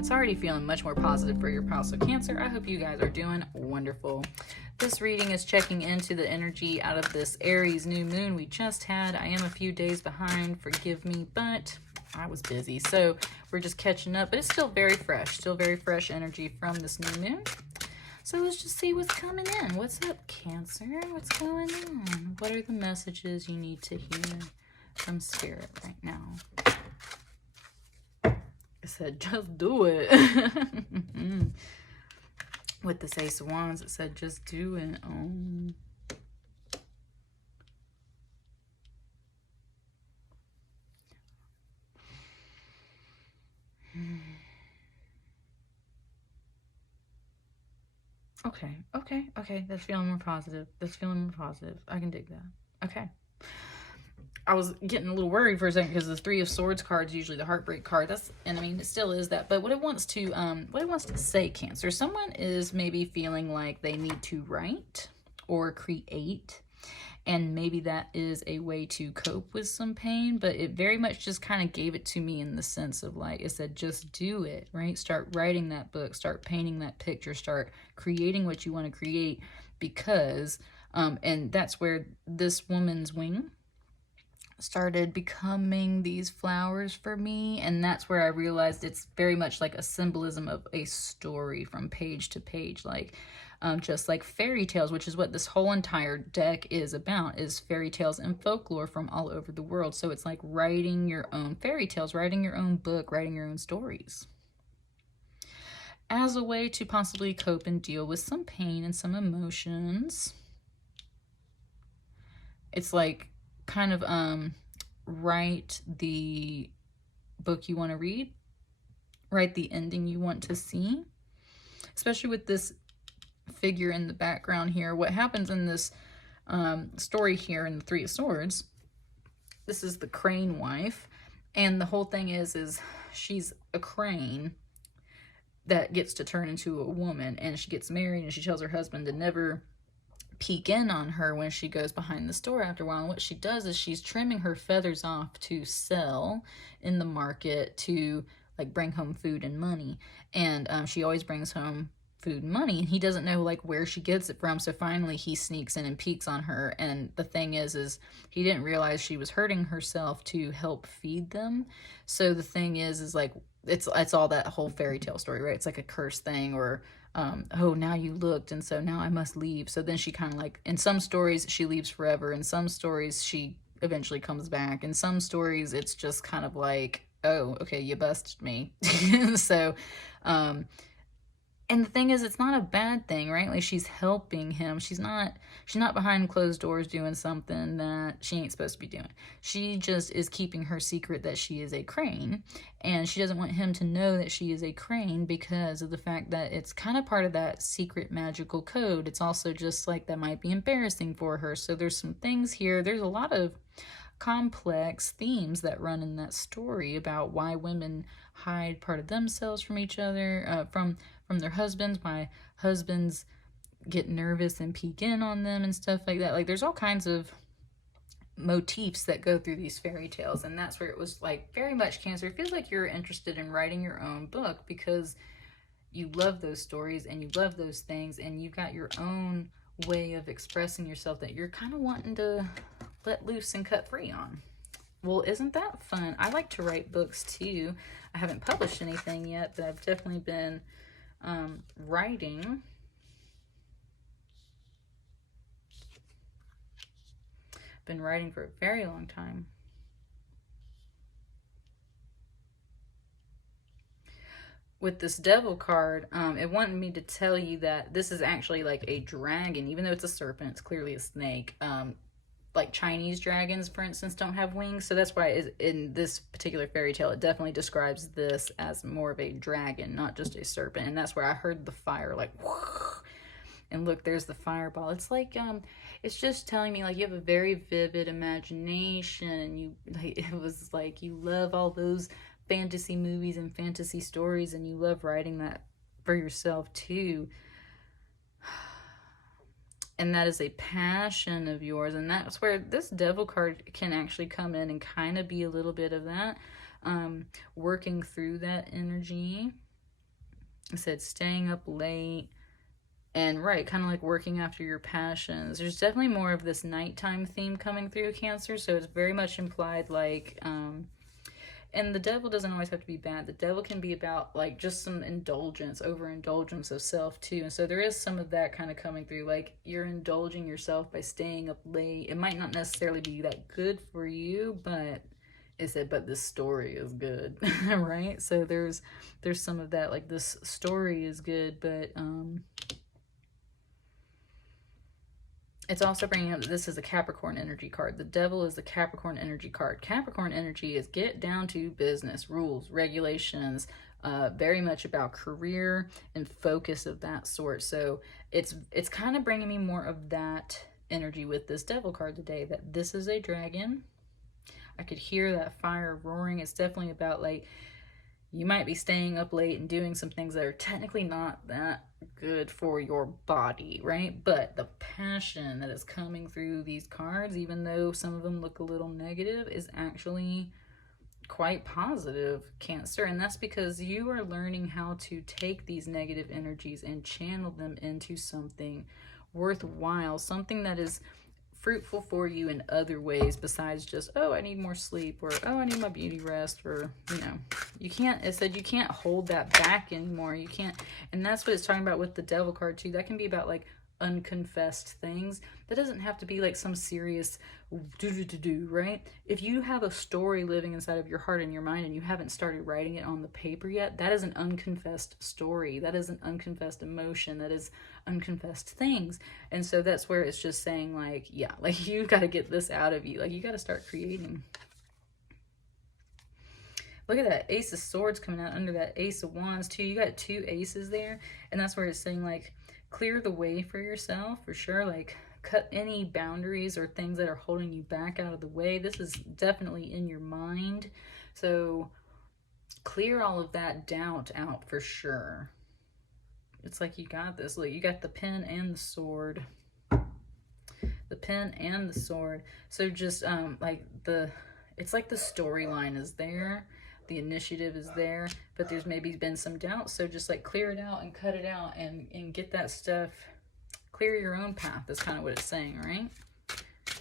It's already feeling much more positive for your pile. So Cancer, I hope you guys are doing wonderful. This reading is checking into the energy out of this Aries new moon we just had. I am a few days behind, forgive me, but I was busy. So we're just catching up, but it's still very fresh energy from this new moon. So let's just see what's coming in. What's up, Cancer? What's going on? What are the messages you need to hear from Spirit right now? I said, just do it. With this Ace of Wands, it said, just do it. Oh. Okay. That's feeling more positive. I can dig that. Okay. I was getting a little worried for a second because the Three of Swords card is usually the heartbreak card. And I mean, it still is that. But what it wants to say, Cancer, someone is maybe feeling like they need to write or create. And maybe that is a way to cope with some pain, but it very much just kind of gave it to me in the sense of like, it said, just do it, right? Start writing that book, start painting that picture, start creating what you want to create, because, and that's where this woman's wing started becoming these flowers for me. And that's where I realized it's very much like a symbolism of a story from page to page, like, just like fairy tales, which is what this whole entire deck is about, is fairy tales and folklore from all over the world. So it's like writing your own fairy tales, writing your own book, writing your own stories as a way to possibly cope and deal with some pain and some emotions. It's like kind of write the book you want to read, write the ending you want to see, especially with this figure in the background here. What happens in this story here in the Three of Swords, this is the crane wife, and the whole thing is she's a crane that gets to turn into a woman, and she gets married, and she tells her husband to never peek in on her when she goes behind the store after a while. And what she does is she's trimming her feathers off to sell in the market to like bring home food and money. And she always brings home food and money, and he doesn't know like where she gets it from. So finally he sneaks in and peeks on her, and the thing is he didn't realize she was hurting herself to help feed them. So the thing is like it's all that whole fairy tale story, right? It's like a curse thing, or oh, now you looked, and so now I must leave. So then she kind of like, in some stories she leaves forever, in some stories she eventually comes back, in some stories it's just kind of like, oh, okay, you busted me. So and the thing is, it's not a bad thing, right? Like, she's helping him. She's not behind closed doors doing something that she ain't supposed to be doing. She just is keeping her secret that she is a crane, and she doesn't want him to know that she is a crane because of the fact that it's kind of part of that secret magical code. It's also just like that might be embarrassing for her. So there's some things here. There's a lot of complex themes that run in that story about why women hide part of themselves from each other, from their husbands, why husbands get nervous and peek in on them and stuff like that. Like, there's all kinds of motifs that go through these fairy tales, and that's where it was like very much, Cancer, it feels like you're interested in writing your own book because you love those stories and you love those things, and you got your own way of expressing yourself that you're kind of wanting to let loose and cut free on. Well, isn't that fun? I like to write books too. I haven't published anything yet, but I've definitely been writing. Been writing for a very long time. With this Devil card, it wanted me to tell you that this is actually like a dragon. Even though it's a serpent, it's clearly a snake. Like Chinese dragons, for instance, don't have wings. So that's why in this particular fairy tale, it definitely describes this as more of a dragon, not just a serpent. And that's where I heard the fire, like, whoosh. And look, there's the fireball. It's like, it's just telling me like you have a very vivid imagination, and you, like, it was like you love all those fantasy movies and fantasy stories, and you love writing that for yourself too. And that is a passion of yours, and that's where this Devil card can actually come in and kind of be a little bit of that, working through that energy. I said staying up late and right, kind of like working after your passions. There's definitely more of this nighttime theme coming through Cancer, so it's very much implied like and the devil doesn't always have to be bad. The devil can be about like just some indulgence, overindulgence of self too. And so there is some of that kind of coming through. Like you're indulging yourself by staying up late. It might not necessarily be that good for you, but it said, but this story is good, right? So there's some of that. Like this story is good, but it's also bringing up that this is a Capricorn energy card. The devil is the Capricorn energy card. Capricorn energy is get down to business, rules, regulations, very much about career and focus of that sort. So it's kind of bringing me more of that energy with this devil card today, that this is a dragon. I could hear that fire roaring. It's definitely about like, you might be staying up late and doing some things that are technically not that good for your body, right? But the passion that is coming through these cards, even though some of them look a little negative, is actually quite positive, Cancer. And that's because you are learning how to take these negative energies and channel them into something worthwhile, something that is fruitful for you in other ways besides just, oh, I need more sleep, or oh, I need my beauty rest, or you can't, it said you can't hold that back anymore. You can't. And that's what it's talking about with the devil card too. That can be about like unconfessed things. That doesn't have to be like some serious right? If you have a story living inside of your heart and your mind and you haven't started writing it on the paper yet, that is an unconfessed story. That is an unconfessed emotion. That is unconfessed things. And so that's where it's just saying like, yeah, like you got to get this out of you. Like you got to start creating. Look at that Ace of Swords coming out under that Ace of Wands too. You got two aces there. And that's where it's saying like, clear the way for yourself for sure. Like cut any boundaries or things that are holding you back out of the way. This is definitely in your mind. So clear all of that doubt out for sure. It's like you got this. Look, you got the pen and the sword. The pen and the sword. So just like it's like the storyline is there. The initiative is there, but there's maybe been some doubt. So just like clear it out and cut it out and get that stuff. Clear your own path is kind of what it's saying, right?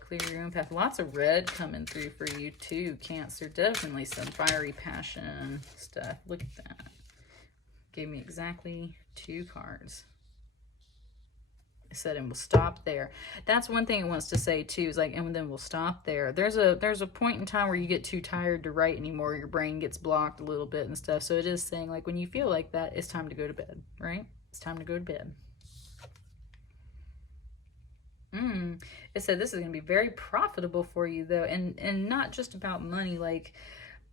Clear your own path. Lots of red coming through for you too, Cancer. Definitely some fiery passion stuff. Look at that. Gave me exactly 2 cards. I said, and we'll stop there. That's one thing it wants to say too, is like, and then we'll stop there. There's a point in time where you get too tired to write anymore. Your brain gets blocked a little bit and stuff. So it is saying like, when you feel like that, it's time to go to bed, right? It's time to go to bed. It said this is going to be very profitable for you though, and not just about money. Like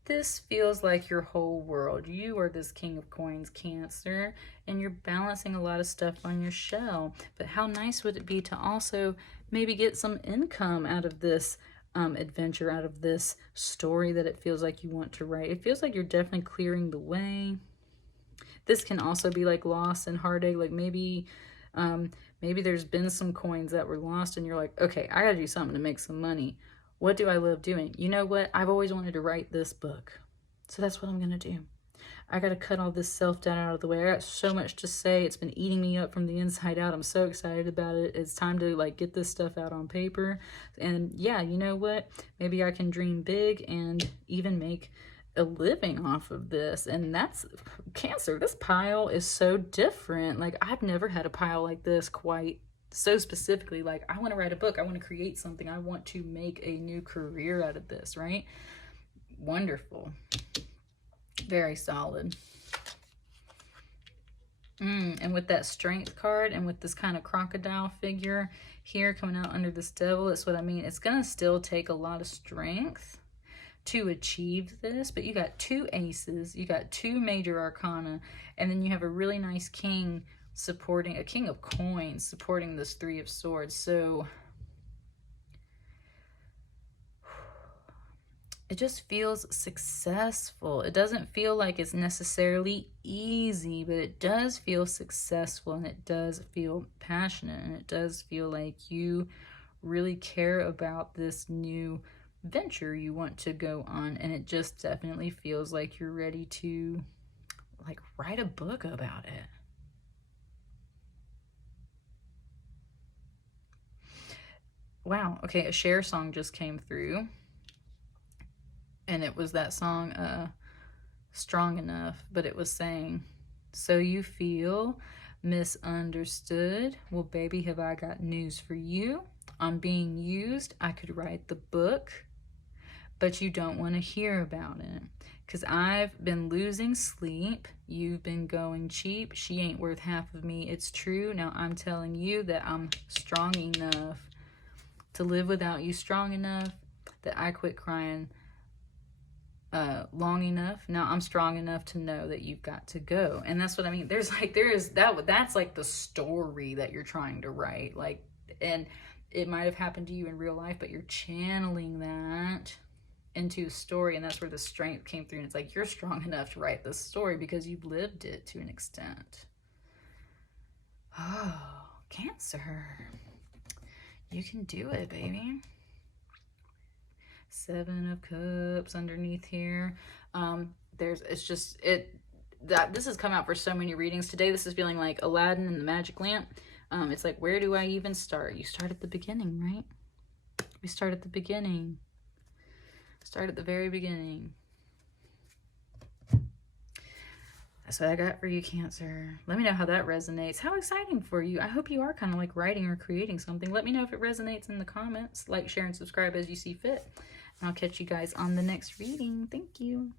this feels like your whole world. You are this King of Coins, Cancer, and you're balancing a lot of stuff on your shell. But how nice would it be to also maybe get some income out of this adventure, out of this story that it feels like you want to write? It feels like you're definitely clearing the way. This can also be like loss and heartache. Like maybe there's been some coins that were lost and you're like, okay, I gotta do something to make some money. What do I love doing? You know what? I've always wanted to write this book. So that's what I'm gonna do. I gotta cut all this self-doubt out of the way. I got so much to say. It's been eating me up from the inside out. I'm so excited about it. It's time to like get this stuff out on paper. And yeah, you know what? Maybe I can dream big and even make a living off of this. And that's Cancer. This pile is so different. Like I've never had a pile like this quite so specifically. Like I want to write a book, I want to create something, I want to make a new career out of this, right? Wonderful. Very solid. And with that Strength card and with this kind of crocodile figure here coming out under this devil, that's what I mean. It's gonna still take a lot of strength to achieve this, but you got 2 aces, you got 2 major arcana, and then you have a really nice king supporting, a King of Coins supporting this 3 of Swords. So it just feels successful. It doesn't feel like it's necessarily easy, but it does feel successful, and it does feel passionate, and it does feel like you really care about this new venture you want to go on, and it just definitely feels like you're ready to like write a book about it. Wow. Okay, a Cher song just came through. And it was that song, Strong Enough. But it was saying, so you feel misunderstood? Well, baby, have I got news for you. I'm being used. I could write the book, but you don't want to hear about it. Because I've been losing sleep. You've been going cheap. She ain't worth half of me. It's true. Now I'm telling you that I'm strong enough to live without you, strong enough that I quit crying long enough. Now I'm strong enough to know that you've got to go. And that's what I mean. That's like the story that you're trying to write. Like, and it might have happened to you in real life, but you're channeling that into a story, and that's where the strength came through. And it's like, you're strong enough to write this story because you've lived it to an extent. Oh, Cancer. You can do it, baby. 7 of Cups underneath here. This has come out for so many readings today. This is feeling like Aladdin and the Magic Lamp. It's like, where do I even start? You start at the beginning, right? We start at the beginning. Start at the very beginning. That's what I got for you, Cancer. Let me know how that resonates. How exciting for you. I hope you are kind of like writing or creating something. Let me know if it resonates in the comments. Like, share, and subscribe as you see fit. And I'll catch you guys on the next reading. Thank you.